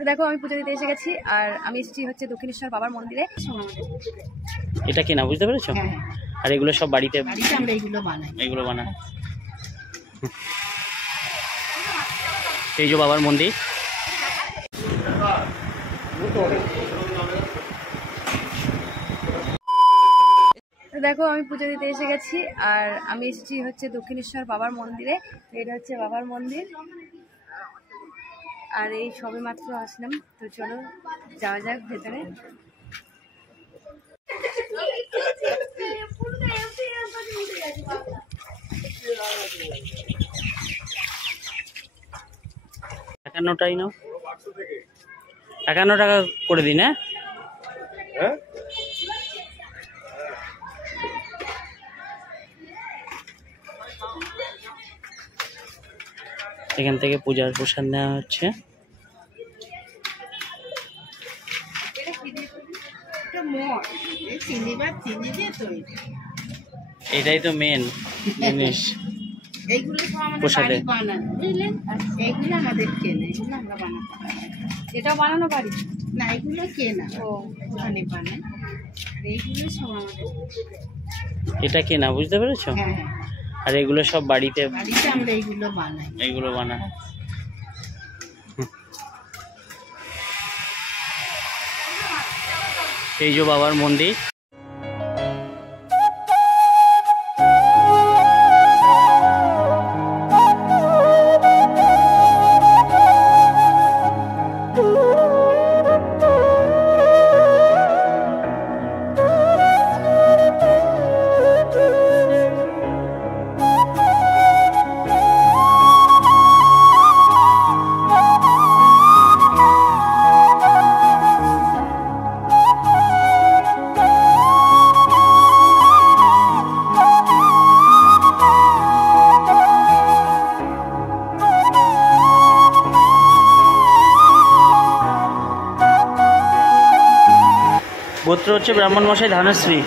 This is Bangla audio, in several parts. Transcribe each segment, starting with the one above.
তো দেখো আমি পুজো দিতে এসে গেছি আর আমি এসেছি হচ্ছে দক্ষিণেশ্বর বাবার মন্দিরে। এটা কি না বুঝতে পেরেছো? আর এগুলো সব বাড়িতে আমরা এগুলো বানাই। এই যে বাবার মন্দির। দেখো আমি পুজো দিতে এসে গেছি আর আমি এসেছি হচ্ছে দক্ষিণেশ্বর বাবার মন্দিরে। এটা হচ্ছে বাবার মন্দির আর এই সবে মাত্র আসলাম, তো চলো যাওয়া যাক ভেতরে। টাকাই নাও, 51 টাকা করে দিন। হ্যাঁ এখান থেকে পূজার প্রসাদ নেওয়া হচ্ছে। এটাই তো মেন জিনিস প্রসাদে। এটাও বানানো পারি না, এগুলো কেনা, ওখানে বানায়। এইগুলো সব আমাদের। এটা কেনা বুঝতে পেরেছো? হ্যাঁ, আর এগুলো সব বাড়িতে আমরা এইগুলো বানাই। এইগুলো বানাই। এই যে বাবার মন্দির। গোত্র হচ্ছে ব্রাহ্মণ মশাই ধানশ্রী।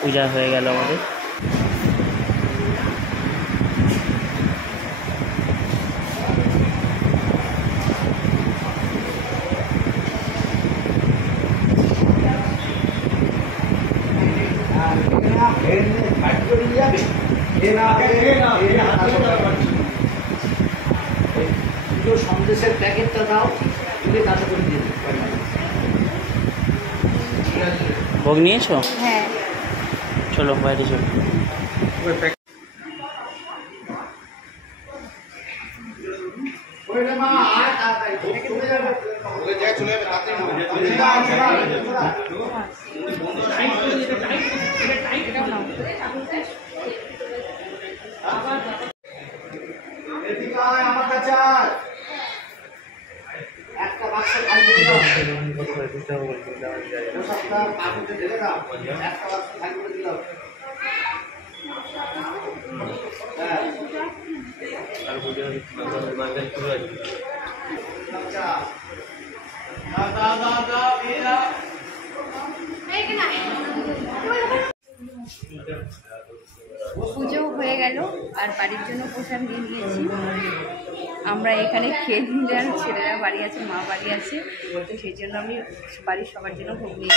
পূজা হয়ে গেল আমাদের। সন্দেশের প্যাকেটটা দাও, তাতে করে দিয়ে ভোগ নিয়েছো? হ্যাঁ চলো বাইরে চলো। আমার কাছে একটা বাক্স খালি করে দাও, সপ্তাহ কাগজে ঢেলে দাও, একটা বাক্স খালি করে দিলাম। পুজো হয়ে গেল আর বাড়ির জন্য প্রসাদ নিয়ে নিয়েছি। আমরা এখানে খেয়ে নিলে আর ছেলেরা বাড়ি আছে, মা বাড়ি আছে, তো সেই জন্য আমি বাড়ির সবার জন্য ভোগ নিয়ে